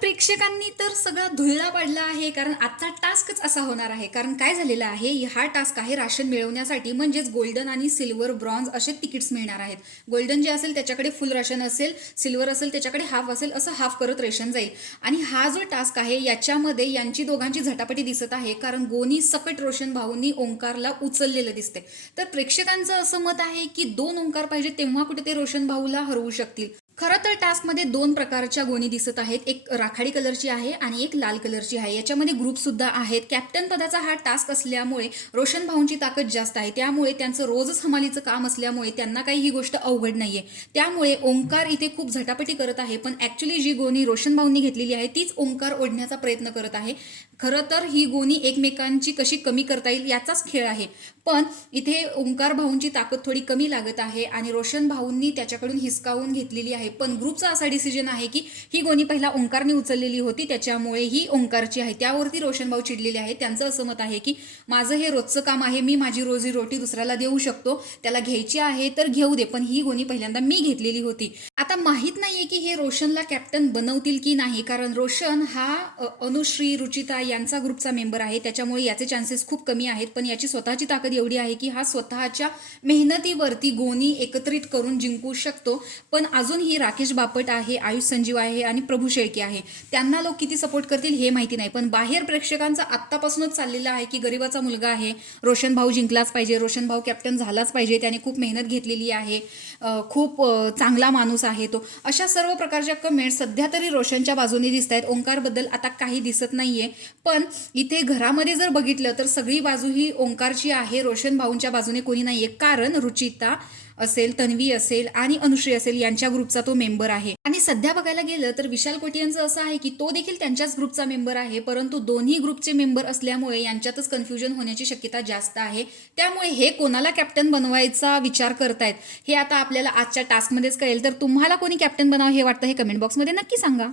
प्रेक्षकांनी तर सगळा धुळळा पाडला आहे, कारण आजचा टास्कच असा होणार आहे. कारण काय झालेलं आहे, हा टास्क आहे राशन मिळवण्यासाठी, म्हणजेच गोल्डन आणि सिल्वर, ब्रॉन्झ असे तिकीट्स मिळणार आहेत. गोल्डन जे असेल त्याच्याकडे फुल राशन असेल, सिल्वर असेल त्याच्याकडे हाफ असेल, असं हाफ करत रेशन जाईल. आणि हा जो टास्क आहे याच्यामध्ये यांची दोघांची झटापटी दिसत आहे, कारण गोनी सकट रोशन भाऊंनी ओंकारला उचललेलं दिसते. तर प्रेक्षकांचं असं मत आहे की 2 ओंकार पाहिजे तेव्हा कुठे ते रोशन भाऊला हरवू शकतील. खरं तर टास्कमध्ये 2 प्रकारच्या गोणी दिसत आहेत. एक राखाडी कलरची आहे आणि एक लाल कलरची आहे. याच्यामध्ये ग्रुप सुद्धा आहेत. कॅप्टन पदाचा हा टास्क असल्यामुळे रोशन भाऊंची ताकद जास्त आहे, त्यामुळे त्यांचं रोजच हमालीचं काम असल्यामुळे त्यांना काही ही गोष्ट अवघड नाहीये. त्यामुळे ओंकार इथे खूप झटापटी करत आहे, पण ऍक्च्युली जी गोणी रोशन भाऊंनी घेतलेली आहे तीच ओंकार ओढण्याचा प्रयत्न करत आहे. खरं तर ही गोणी एकमेकांची कशी कमी करता येईल याचाच खेळ आहे, पण इथे ओंकार भाऊंची ताकद थोडी कमी लागत आहे आणि रोशन भाऊंनी त्याच्याकडून हिसकावून घेतलेली आहे. पण ग्रुपचा असा डिसिजन आहे की ही गोणी पहिला ओंकारने उचललेली होती, त्याच्यामुळे ही ओंकारची आहे. त्यावरती रोशन भाऊ चिडलेले आहे. त्यांचं असं मत आहे की माझं हे रोजचं काम आहे, मी माझी रोजी रोटी दुसऱ्याला देऊ शकतो, त्याला घ्यायची आहे तर घेऊ दे, पण ही गोणी पहिल्यांदा मी घेतलेली होती. आता माहीत नाहीये की हे रोशनला कॅप्टन बनवतील की नाही, कारण रोशन हा अनुश्री, रुचिता यांचा ग्रुपचा मेंबर आहे, त्याच्यामुळे याचे चान्सेस खूप कमी आहेत. पण याची स्वतःची ताकद एवढी आहे की हा स्वतःच्या मेहनतीवरती गोणी एकत्रित करून जिंकू शकतो. पण अजूनही राकेश बापट आहे, आयुष संजीव आहे आणि प्रभू शेळके आहे, त्यांना लोक किती सपोर्ट करतील हे माहिती नाही. पण बाहेर प्रेक्षकांचा आत्तापासूनच चाललेला आहे की गरीबाचा मुलगा आहे, रोशन भाऊ जिंकलाच पाहिजे, रोशन भाऊ कॅप्टन झालाच पाहिजे, त्याने खूप मेहनत घेतलेली आहे, खूप चांगला माणूस आहे तो. अशा सर्व प्रकारच्या कमेंट सध्या तरी रोशनच्या बाजूने दिसत आहेत. ओंकारबद्दल आता काही दिसत नाहीये. पण इथे घरामध्ये जर बघितलं तर सगळी बाजू ही ओंकारची आहे, रोशन भाऊंच्या बाजूने कोणी नाहीये. कारण रुचिता असेल, तन्वी असेल आणि अनुश्री असेल यांच्या ग्रुपचा तो मेंबर आहे. आणि सध्या बघायला गेलं तर विशाल कोटियांचं असं आहे की तो देखील त्यांच्याच ग्रुपचा मेंबर आहे, परंतु दोन्ही ग्रुपचे मेंबर असल्यामुळे यांच्यातच कन्फ्युजन होण्याची शक्यता जास्त आहे. त्यामुळे हे कोणाला कॅप्टन बनवायचा विचार करतायत हे आता आपल्याला आजच्या टास्कमध्येच कळेल. तर तुम्हाला कोणी कॅप्टन बनावं हे वाटतं हे कमेंट बॉक्समध्ये नक्की सांगा.